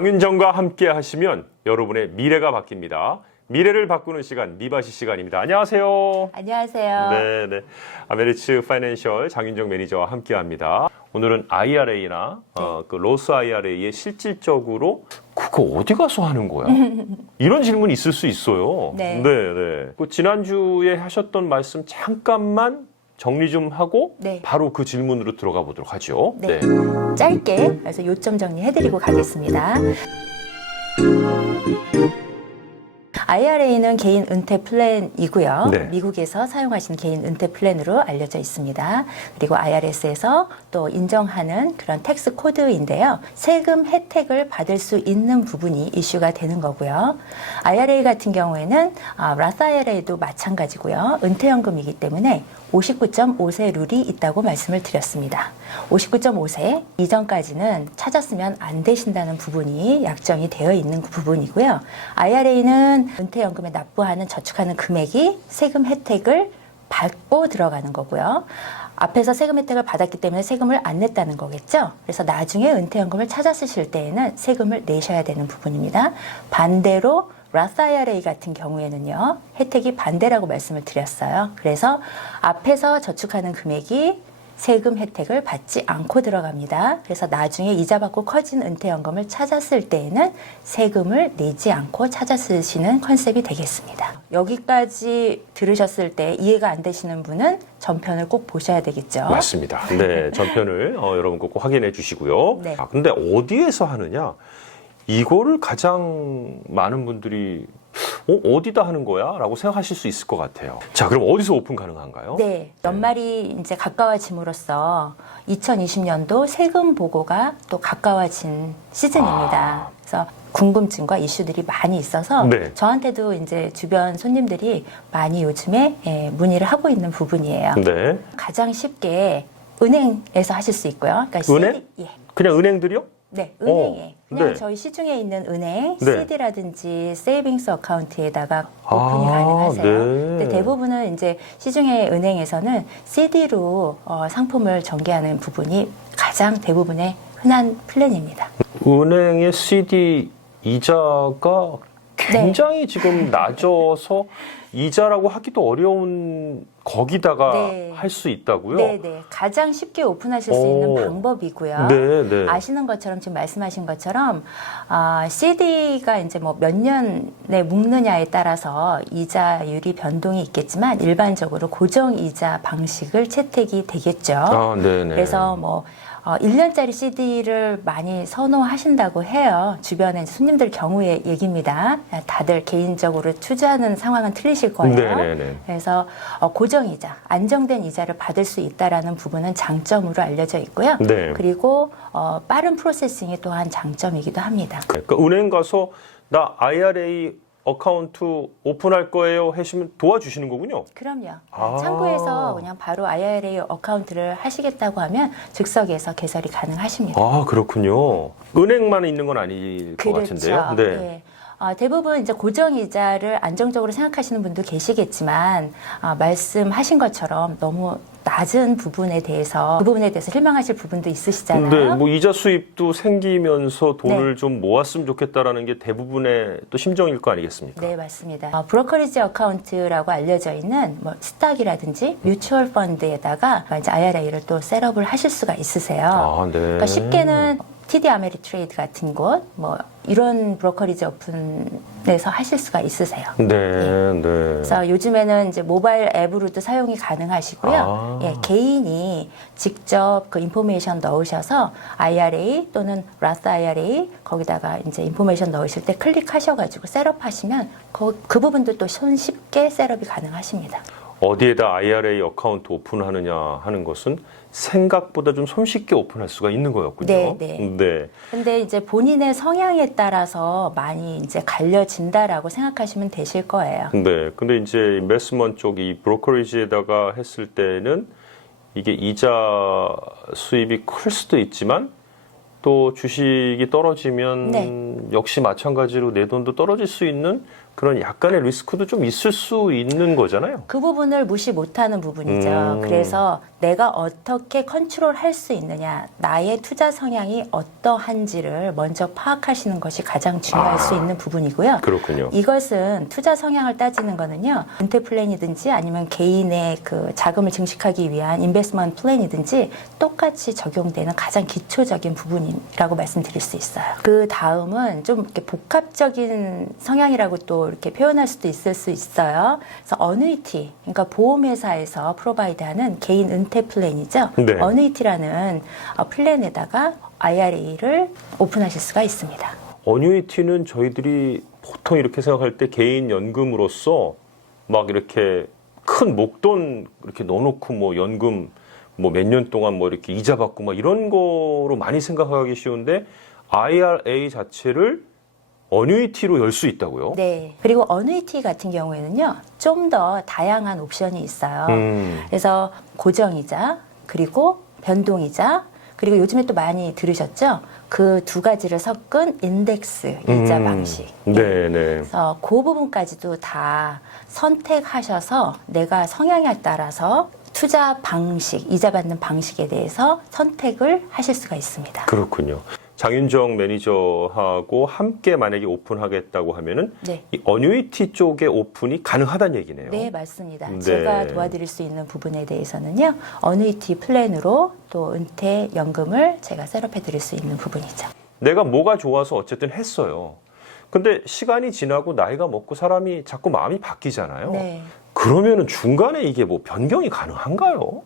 장윤정과 함께 하시면 여러분의 미래가 바뀝니다. 미래를 바꾸는 시간, 미바시 시간입니다. 안녕하세요. 안녕하세요. 네. 아메리츠 파이낸셜 장윤정 매니저와 함께 합니다. 오늘은 IRA나 그 로스 IRA에 실질적으로 그거 어디 가서 하는 거야? 이런 질문이 있을 수 있어요. 네. 그 지난주에 하셨던 말씀 잠깐만 정리 좀 하고 바로 그 질문으로 들어가 보도록 하죠. 네. 짧게 그래서 요점 정리해드리고 가겠습니다. IRA는 개인 은퇴 플랜이고요. 네. 미국에서 사용하시는 개인 은퇴 플랜으로 알려져 있습니다. 그리고 IRS에서 또 인정하는 그런 텍스 코드인데요. 세금 혜택을 받을 수 있는 부분이 이슈가 되는 거고요. IRA 같은 경우에는 라스 IRA도 마찬가지고요. 은퇴연금이기 때문에 59.5세 룰이 있다고 말씀을 드렸습니다. 59.5세 이전까지는 찾았으면 안 되신다는 부분이 약정이 되어 있는 부분이고요. IRA는 은퇴연금에 납부하는 저축하는 금액이 세금 혜택을 받고 들어가는 거고요. 앞에서 세금 혜택을 받았기 때문에 세금을 안 냈다는 거겠죠. 그래서 나중에 은퇴연금을 찾아 쓰실 때에는 세금을 내셔야 되는 부분입니다. 반대로 라스 IRA 같은 경우에는요, 혜택이 반대라고 말씀을 드렸어요. 그래서 앞에서 저축하는 금액이 세금 혜택을 받지 않고 들어갑니다. 그래서 나중에 이자 받고 커진 은퇴연금을 찾았을 때에는 세금을 내지 않고 찾아 쓰시는 컨셉이 되겠습니다. 여기까지 들으셨을 때 이해가 안 되시는 분은 전편을 꼭 보셔야 되겠죠. 맞습니다. 네, 전편을 여러분 꼭 확인해 주시고요. 네. 근데 어디에서 하느냐? 이거를 가장 많은 분들이 어디다 하는 거야? 라고 생각하실 수 있을 것 같아요. 자, 그럼 어디서 오픈 가능한가요? 네, 연말이 이제 가까워짐으로써 2020년도 세금 보고가 또 가까워진 시즌입니다. 그래서 궁금증과 이슈들이 많이 있어서 저한테도 이제 주변 손님들이 많이 요즘에 문의를 하고 있는 부분이에요. 네. 가장 쉽게 은행에서 하실 수 있고요. 그러니까 은행? 그냥 은행들이요? 네, 은행에 그냥 저희 시중에 있는 은행 CD라든지 세이빙스 어카운트에다가 오픈이 가능하세요. 근데 대부분은 이제 시중의 은행에서는 CD로 상품을 전개하는 부분이 가장 대부분의 흔한 플랜입니다. 은행의 CD 이자가 굉장히 지금 낮아서 이자라고 하기도 어려운 거기다가 할 수 있다고요? 네. 가장 쉽게 오픈하실 수 있는 방법이고요. 아시는 것처럼 지금 말씀하신 것처럼 CD가 이제 뭐 몇 년에 묶느냐에 따라서 이자율이 변동이 있겠지만 일반적으로 고정 이자 방식을 채택이 되겠죠. 그래서 뭐 1년짜리 CD를 많이 선호하신다고 해요. 주변에 손님들 경우의 얘기입니다. 다들 개인적으로 투자하는 상황은 틀리실 거예요. 그래서 고정이자, 안정된 이자를 받을 수 있다는 부분은 장점으로 알려져 있고요. 그리고 빠른 프로세싱이 또한 장점이기도 합니다. 그러니까 은행 가서 나 IRA 어카운트 오픈할 거예요 하시면 도와주시는 거군요. 그럼요. 창구에서 그냥 바로 IRA 어카운트를 하시겠다고 하면 즉석에서 개설이 가능하십니다. 그렇군요. 은행만 있는 건 아닐 것 같은데요. 네. 대부분 이제 고정이자를 안정적으로 생각하시는 분도 계시겠지만 말씀하신 것처럼 너무 낮은 부분에 대해서 그 부분에 대해서 실망하실 부분도 있으시잖아요. 뭐 이자 수입도 생기면서 돈을 좀 모았으면 좋겠다라는 게 대부분의 또 심정일 거 아니겠습니까? 네, 맞습니다. 브로커리지 어카운트라고 알려져 있는 뭐 스탁이라든지 뮤추얼 펀드에다가 이제 IRA를 또 셋업을 하실 수가 있으세요. 그러니까 쉽게는 TD 아메리트레이드 같은 곳, 뭐 이런 브로커리지 오픈에서 하실 수가 있으세요. 그래서 요즘에는 이제 모바일 앱으로도 사용이 가능하시고요. 개인이 직접 그 인포메이션 넣으셔서 IRA 또는 라스 IRA 거기다가 이제 인포메이션 넣으실 때 클릭하셔가지고 셋업하시면 그 부분도 또 손쉽게 셋업이 가능하십니다. 어디에다 IRA 어카운트 오픈하느냐 하는 것은 생각보다 좀 손쉽게 오픈할 수가 있는 거였군요. 근데 이제 본인의 성향에 따라서 많이 이제 갈려진다라고 생각하시면 되실 거예요. 근데 이제 인베스트먼트 쪽이 브로커리지에다가 했을 때는 이게 이자 수입이 클 수도 있지만 또 주식이 떨어지면 역시 마찬가지로 내 돈도 떨어질 수 있는 그런 약간의 리스크도 좀 있을 수 있는 거잖아요. 그 부분을 무시 못하는 부분이죠. 그래서 내가 어떻게 컨트롤할 수 있느냐, 나의 투자 성향이 어떠한지를 먼저 파악하시는 것이 가장 중요할 수 있는 부분이고요. 그렇군요. 이것은 투자 성향을 따지는 거는요, 은퇴 플랜이든지 아니면 개인의 그 자금을 증식하기 위한 인베스트먼트 플랜이든지 똑같이 적용되는 가장 기초적인 부분이라고 말씀드릴 수 있어요. 그 다음은 좀 이렇게 복합적인 성향이라고 또 이렇게 표현할 수도 있을 수 있어요. 그래서 어누이티, 그러니까 보험회사에서 프로바이드하는 개인 은퇴 플랜이죠. 네. 어누이티라는 플랜에다가 IRA를 오픈하실 수가 있습니다. 어뉴이티는 저희들이 보통 이렇게 생각할 때 개인 연금으로서 막 이렇게 큰 목돈 이렇게 넣어놓고 뭐 연금 뭐 몇 년 동안 뭐 이렇게 이자 받고 막 이런 거로 많이 생각하기 쉬운데 IRA 자체를 어뉴이티로 열 수 있다고요? 네. 그리고 어누이티 같은 경우에는요, 좀 더 다양한 옵션이 있어요. 그래서 고정이자, 그리고 변동이자, 그리고 요즘에 또 많이 들으셨죠? 그 두 가지를 섞은 인덱스 이자 방식. 네네. 그래서 그 부분까지도 다 선택하셔서 내가 성향에 따라서 투자 방식, 이자 받는 방식에 대해서 선택을 하실 수가 있습니다. 그렇군요. 장윤정 매니저하고 함께 만약에 오픈하겠다고 하면은 네. 이 어뉴이티 쪽의 오픈이 가능하다는 얘기네요. 네, 맞습니다. 네. 제가 도와드릴 수 있는 부분에 대해서는요, 어누이티 플랜으로 또 은퇴 연금을 제가 셋업해 드릴 수 있는 부분이죠. 내가 뭐가 좋아서 어쨌든 했어요. 근데 시간이 지나고 나이가 먹고 사람이 자꾸 마음이 바뀌잖아요. 네. 그러면은 중간에 이게 뭐 변경이 가능한가요?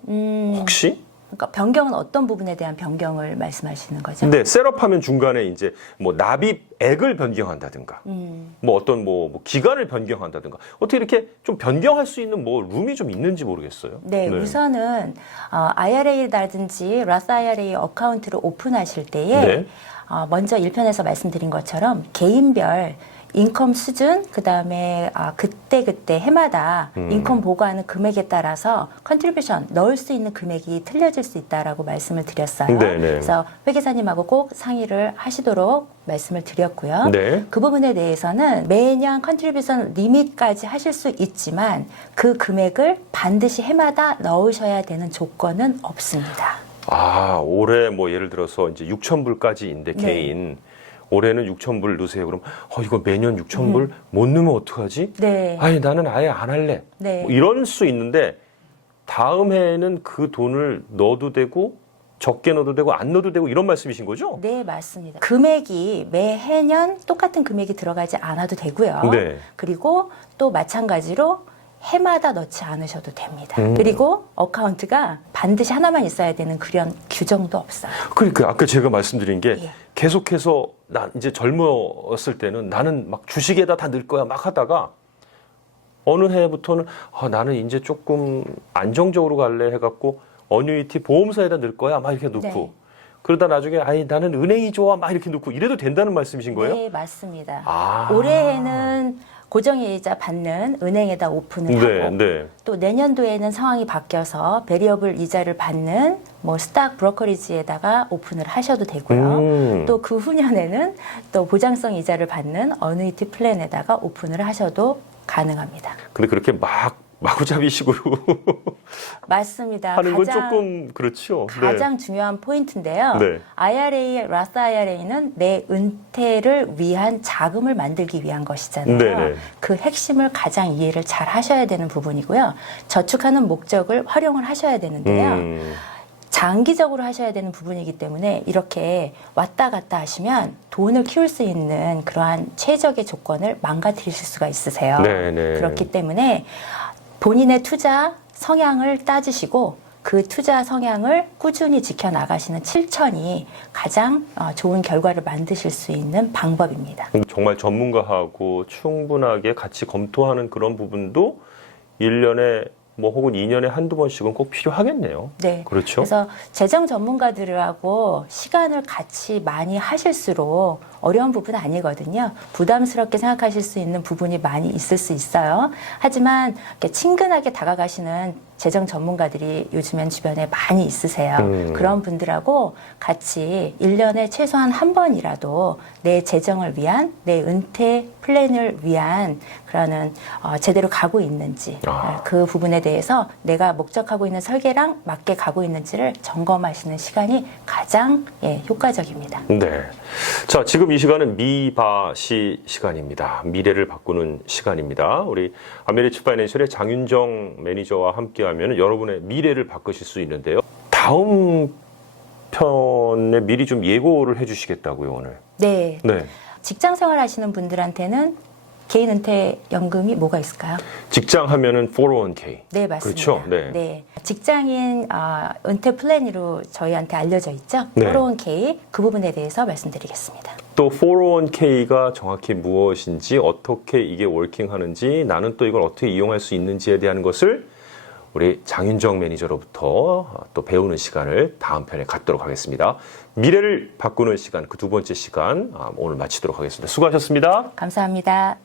혹시? 그러니까 변경은 어떤 부분에 대한 변경을 말씀하시는 거죠? 네, 셋업하면 중간에 이제 뭐 납입액을 변경한다든가, 뭐 어떤 뭐 기간을 변경한다든가, 어떻게 이렇게 좀 변경할 수 있는 뭐 룸이 좀 있는지 모르겠어요. 네, 우선은 IRA라든지 Roth IRA 어카운트를 오픈하실 때에 네. 먼저 1편에서 말씀드린 것처럼 개인별 인컴 수준, 그다음에 그때 해마다 인컴 보고하는 금액에 따라서 컨트리뷰션 넣을 수 있는 금액이 틀려질 수 있다라고 말씀을 드렸어요. 네네. 그래서 회계사님하고 꼭 상의를 하시도록 말씀을 드렸고요. 네. 그 부분에 대해서는 매년 컨트리뷰션 리밋까지 하실 수 있지만 그 금액을 반드시 해마다 넣으셔야 되는 조건은 없습니다. 올해 뭐 예를 들어서 이제 6,000불까지인데 네. 개인 올해는 6,000불 넣으세요. 그럼 이거 매년 6,000불 못 넣으면 어떡하지? 네. 아니 나는 아예 안 할래. 네. 뭐 이럴 수 있는데 다음 해에는 그 돈을 넣어도 되고 적게 넣어도 되고 안 넣어도 되고 이런 말씀이신 거죠? 네, 맞습니다. 금액이 매해년 똑같은 금액이 들어가지 않아도 되고요. 네. 그리고 또 마찬가지로 해마다 넣지 않으셔도 됩니다. 그리고 어카운트가 반드시 하나만 있어야 되는 그런 규정도 없어요. 그러니까 아까 제가 말씀드린 게 예. 계속해서 나 이제 젊었을 때는 나는 막 주식에다 다 넣을 거야 막 하다가 어느 해부터는 나는 이제 조금 안정적으로 갈래 해갖고 어뉴이티 보험사에다 넣을 거야 막 이렇게 넣고 네. 그러다 나중에 나는 은행이 좋아 막 이렇게 넣고 이래도 된다는 말씀이신 거예요? 네, 맞습니다. 아. 올해에는 고정이자 받는 은행에다 오픈을 하고 네. 또 내년도에는 상황이 바뀌어서 베리어블 이자를 받는 뭐 스탁 브로커리지에다가 오픈을 하셔도 되고요. 또 그 후년에는 또 보장성 이자를 받는 어누이티 플랜에다가 오픈을 하셔도 가능합니다. 근데 그렇게 마구잡이식으로 맞습니다. 하는 건 조금 그렇죠. 가장 중요한 포인트인데요. 네. IRA, Roth IRA는 내 은퇴를 위한 자금을 만들기 위한 것이잖아요. 네네. 그 핵심을 가장 이해를 잘 하셔야 되는 부분이고요. 저축하는 목적을 활용을 하셔야 되는데요. 장기적으로 하셔야 되는 부분이기 때문에 이렇게 왔다 갔다 하시면 돈을 키울 수 있는 그러한 최적의 조건을 망가뜨리실 수가 있으세요. 네네. 그렇기 때문에 본인의 투자 성향을 따지시고 그 투자 성향을 꾸준히 지켜나가시는 실천이 가장 좋은 결과를 만드실 수 있는 방법입니다. 정말 전문가하고 충분하게 같이 검토하는 그런 부분도 1년에 뭐 혹은 2년에 한두 번씩은 꼭 필요하겠네요. 네. 그렇죠. 그래서 재정 전문가들하고 시간을 같이 많이 하실수록 어려운 부분은 아니거든요. 부담스럽게 생각하실 수 있는 부분이 많이 있을 수 있어요. 하지만 이렇게 친근하게 다가가시는 재정 전문가들이 요즘엔 주변에 많이 있으세요. 그런 분들하고 같이 1년에 최소한 한 번이라도 내 재정을 위한, 내 은퇴 플랜을 위한 그러는 제대로 가고 있는지 그 부분에 대해서 내가 목적하고 있는 설계랑 맞게 가고 있는지를 점검하시는 시간이 가장 효과적입니다. 네. 자, 지금 이 시간은 미바시 시간입니다. 미래를 바꾸는 시간입니다. 우리 아메리츠 파이낸셜의 장윤정 매니저와 함께하면 여러분의 미래를 바꾸실 수 있는데요. 다음 편에 미리 좀 예고를 해주시겠다고요, 오늘. 네. 네. 직장 생활 하시는 분들한테는 개인 은퇴 연금이 뭐가 있을까요? 직장 하면은 401k. 네, 맞습니다. 그렇죠. 네. 직장인 은퇴 플랜으로 저희한테 알려져 있죠. 네. 401k 그 부분에 대해서 말씀드리겠습니다. 또 401k가 정확히 무엇인지, 어떻게 이게 워킹하는지, 나는 또 이걸 어떻게 이용할 수 있는지에 대한 것을 우리 장윤정 매니저로부터 또 배우는 시간을 다음 편에 갖도록 하겠습니다. 미래를 바꾸는 시간, 그 두 번째 시간 오늘 마치도록 하겠습니다. 수고하셨습니다. 감사합니다.